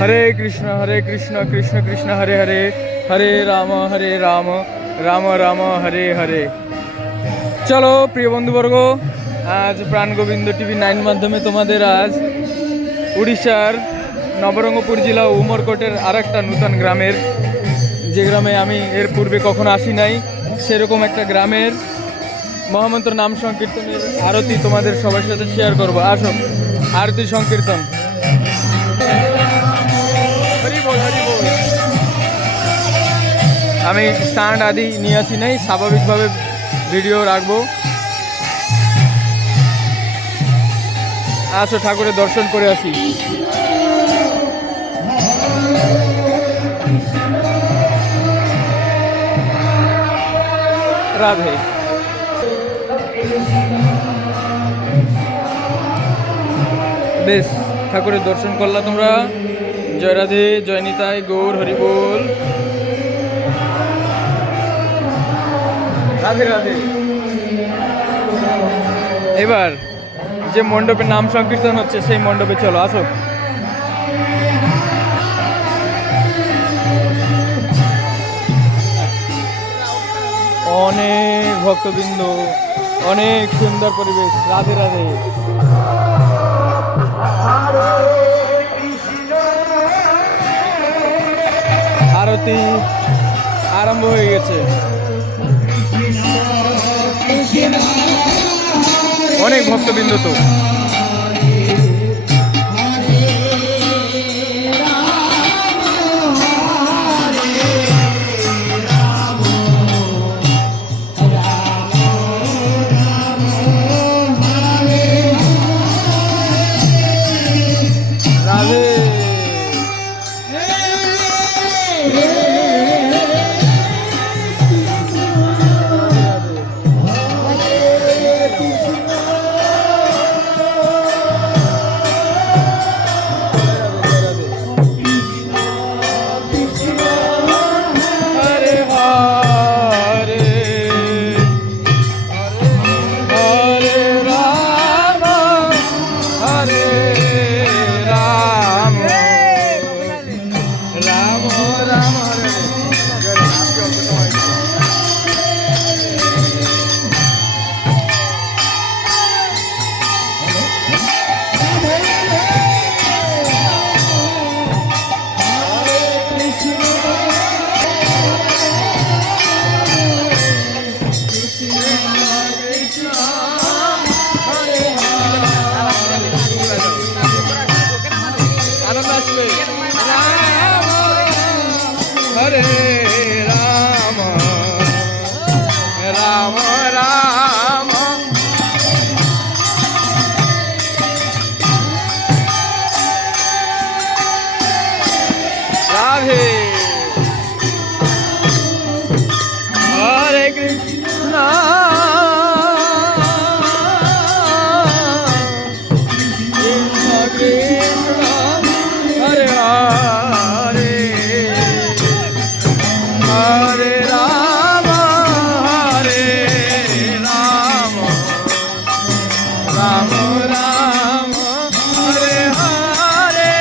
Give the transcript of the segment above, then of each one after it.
হরে কৃষ্ণ কৃষ্ণ কৃষ্ণ হরে হরে, হরে রাম রাম রাম হরে হরে। চলো প্রিয় বন্ধুবর্গ, আজ প্রাণগোবিন্দ টিভি 9 মাধ্যমে তোমাদের আজ উড়িষ্যার নবরঙ্গপুর জেলা উমরকোটের আর একটা নূতন গ্রামের, যে গ্রামে আমি এর পূর্বে কখনো আসি নাই, সেরকম একটা গ্রামের মহামন্ত্র নাম সংকীর্তনের আরতি তোমাদের সবার সাথে শেয়ার করবো। আসো, আরতি সংকীর্তন। আমি স্ট্যান্ড আদি নিয়ে আসি নাই, স্বাভাবিকভাবে ভিডিও রাখবো। আসো ঠাকুরের দর্শন করে আসি। রাধে। বেশ, ঠাকুরের দর্শন করলা তোমরা। জয় রাধে, জয় নিতাই গৌর হরি বল। রাধে রাধে। এবার যে মণ্ডপে নাম সংকীর্তন হচ্ছে সেই মণ্ডপে চলো, আসো। অনেক ভক্তবৃন্দ, অনেক সুন্দর পরিবেশ। রাধে রাধে। আরতি আরম্ভ হয়ে গেছে। অনেক ভক্তবৃন্দ তো। হরে রাম রাম রাম। রাধে। হরে কৃষ্ণ কৃষ্ণ কৃষ্ণ হরে হরে, হরে রাম রাম রাম হরে হরে।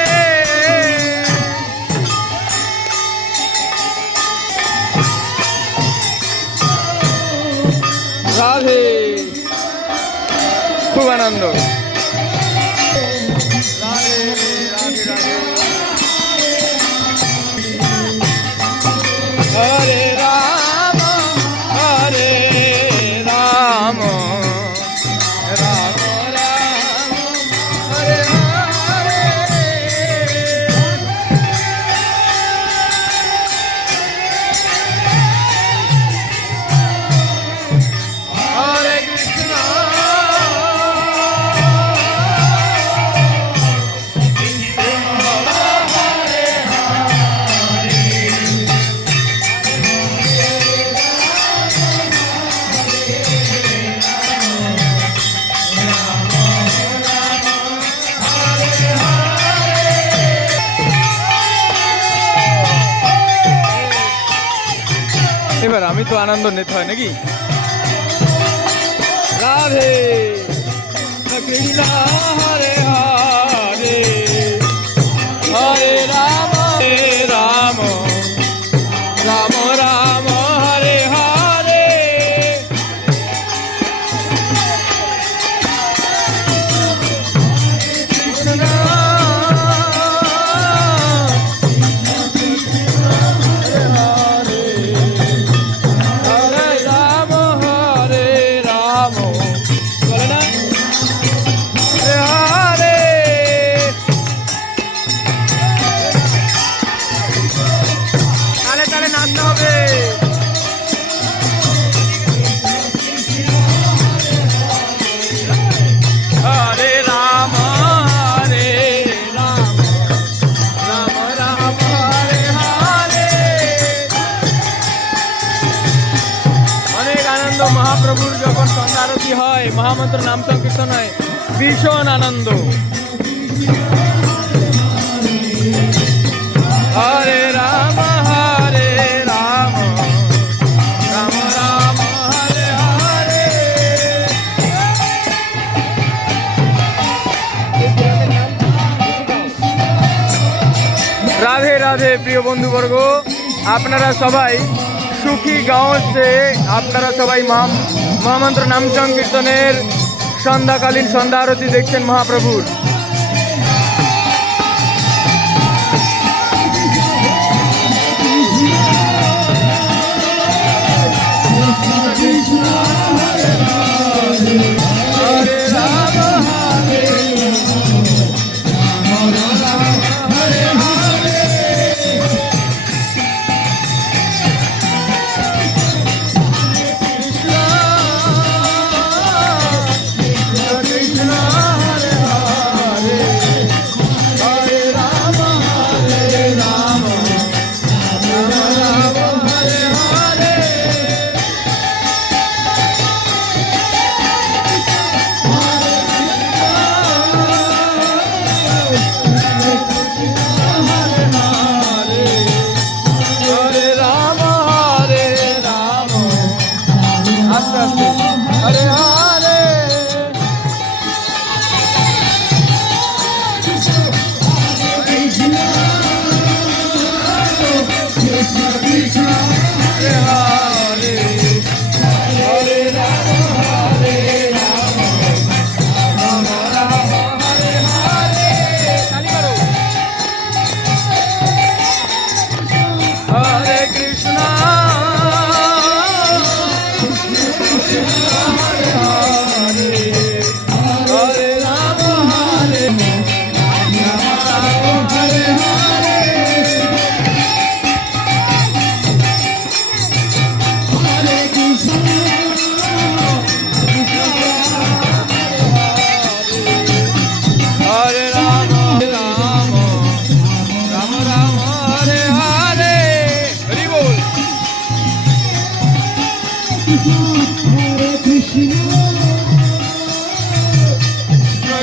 রাধে। খুব আনন্দ। রাধে রাধে রাধে। হরে রাম রাম রাম হরে হরে। হরে কৃষ্ণ এবার আমি তো আনন্দ নিতে হয় নাকি। রাধে কৃষ্ণ হরে হরে, হরে রাম মহাপ্রভুর যখন সন্ধ্যা আরতি হয়, মহামন্ত্র নাম সংকীর্তন হয়, ভীষণ আনন্দ। হরে রাম রাম রাম হরে হরে। রাধে রাধে প্রিয় বন্ধুবর্গ, আপনারা সবাই সুখী গাঁও হচ্ছে, আপনারা সবাই মহামন্ত্র নাম সংকীর্তনের সন্ধ্যাকালীন সন্ধ্যা আরতি দেখছেন মহাপ্রভুর।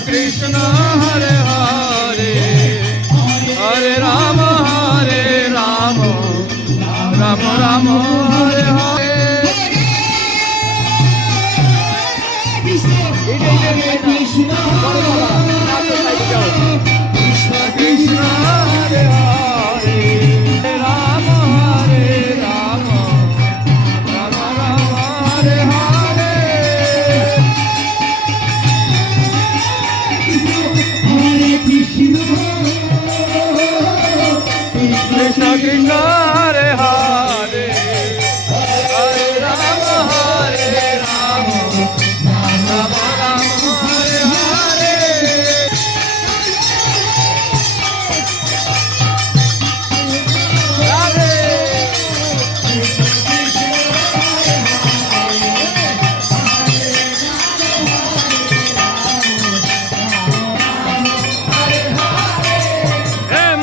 Krishna Hare Hare Hare Rama Rama Rama Hare Hare। Krishna Krishna Hare Hare Rama Rama Rama Rama Hare Hare। Krishna Krishna Hare Hare Hare Rama Rama Rama Rama Hare Hare। Radhe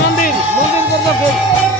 মন্দির করতে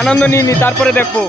আনন্দ নিয়ে নি, তারপরে দেখবো।